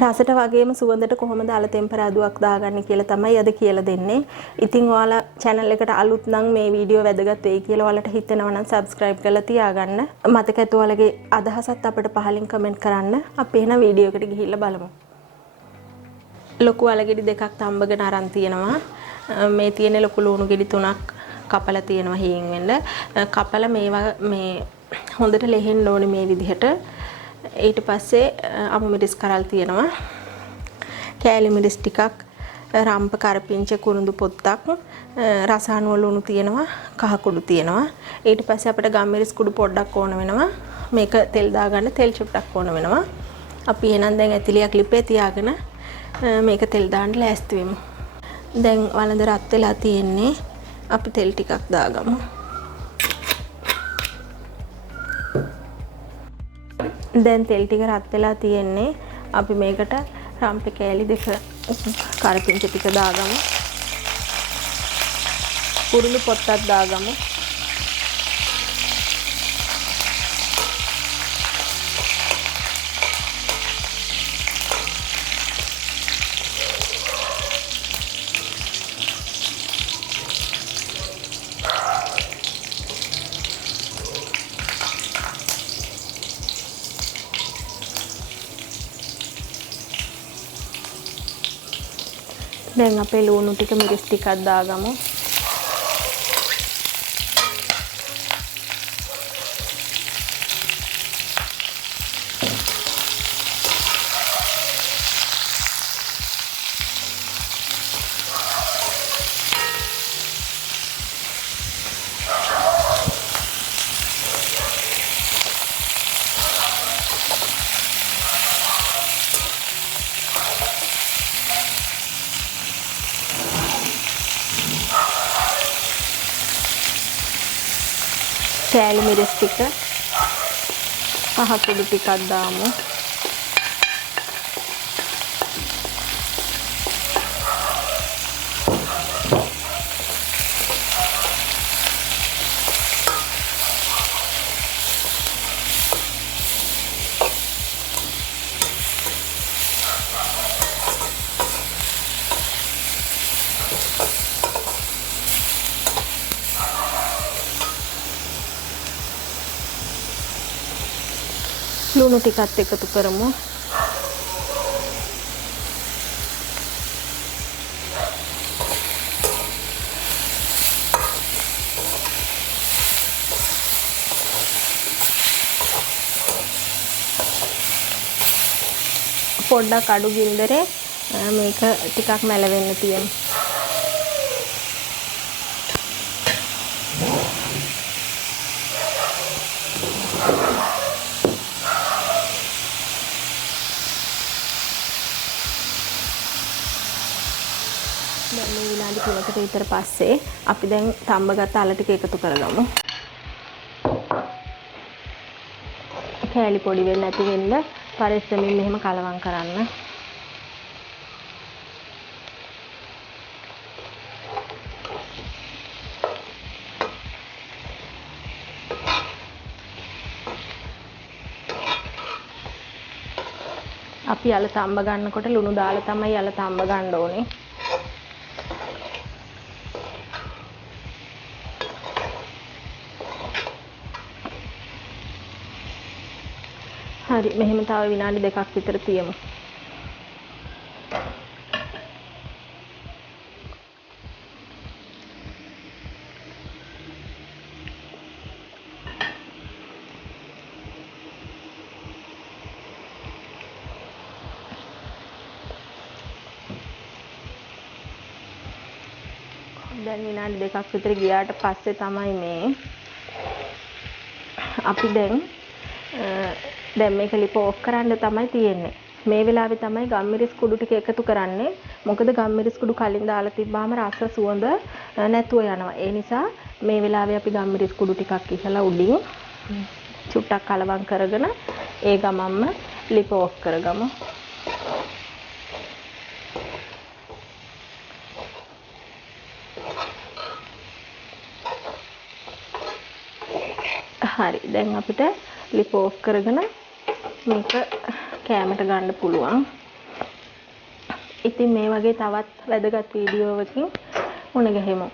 රසට වගේම සුවඳට කොහොමද අල තෙම්පරාදුවක් දාගන්නේ කියලා තමයි අද කියලා දෙන්නේ. ඉතින් ඔයාලා channel එකට අලුත් නම් මේ වීඩියෝ වැදගත් වෙයි කියලා ඔයාලට හිතෙනවා නම් subscribe කරලා තියාගන්න. මතක ඇත ඔයාලගේ අදහසත් අපිට පහලින් comment කරන්න. අපි එහෙනම් වීඩියෝ එකට ගිහිල්ලා බලමු. ලොකු අලගෙඩි දෙකක් තඹගෙන අරන් තියෙනවා. මේ තියෙන ලොකු ලුණු ගෙඩි තුනක් කපලා තියෙනවා හීන් වෙන්න. කපලා මේවා මේ හොඳට ලෙහෙන්න ඕනේ මේ විදිහට. ඊට පස්සේ අමු මිරිස් කරල් තියෙනවා. කෑලි මිරිස් ටිකක්, රම්ප කරපිංච කුරුඳු පොත්තක්, රසායන ලුණු තියෙනවා, කහ කුඩු තියෙනවා. ඊට පස්සේ අපිට ගම් මිරිස් කුඩු පොඩ්ඩක් ඕන වෙනවා. මේක තෙල් දාගන්න තෙල් චුට්ටක් ඕන වෙනවා. අපි එහෙනම් දැන් ඇතිලියක් ලිපේ තියාගෙන මේක තෙල් දාන්න ලෑස්ති වෙමු. දැන් වළඳ රත් වෙලා තියෙන්නේ. අපි තෙල් ටිකක් දාගමු. දැන් තෙල් ටික රත් වෙලා තියෙන්නේ. අපි මේකට රම්ප කෑලි දෙක කරපිංච ටික දාගමු. කුරුළු පොත්තක් දාගමු. දැන් අපේ ලුණු ටික මිරිස් ටිකක් දාගමු. කෑලි මිරිස් ටික කහ කුඩු ටිකක් දාමු. ලුණු ටිකත් එකතු කරමු. පොඩ්ඩක් අඩු ගින්දරේ මේක ටිකක් මැලවෙන්න තියෙනවා. දැන් මේ විනාඩි 3කට විතර පස්සේ අපි දැන් තඹගත් අල ටික එකතු කරගමු. කෑලි පොඩි වෙන්නේ නැති වෙන්න පරිස්සමින් මෙහෙම කලවම් කරන්න. අපි අල තඹ ගන්නකොට ලුණු දාලා තමයි අල තඹ ගන්න ඕනේ. හරි මෙහෙම තව විනාඩි 2ක් විතර තියමු. දැන් විනාඩි 2ක් විතර ගියාට පස්සේ තමයි මේ අපි දැන් මේක ලිප ඔෆ් කරන්න තමයි තියෙන්නේ. මේ වෙලාවේ තමයි ගම්මිරිස් කුඩු ටික එකතු කරන්නේ. මොකද ගම්මිරිස් කුඩු කලින් දාලා තිබ්බාම රස සුවඳ නැතුව යනවා. ඒ නිසා මේ වෙලාවේ අපි ගම්මිරිස් කුඩු ටිකක් ඉහලා උඩින් චුට්ටක් කලවම් කරගෙන ඒ ගමම්ම ලිප ඔෆ් කරගමු. හරි දැන් අපිට ලිප ඔෆ් කරගෙන මේක කෑමට ගන්න පුළුවන්. ඉතින් මේ වගේ තවත් වැදගත් වීඩියෝවකින් මුණ ගැහෙමු.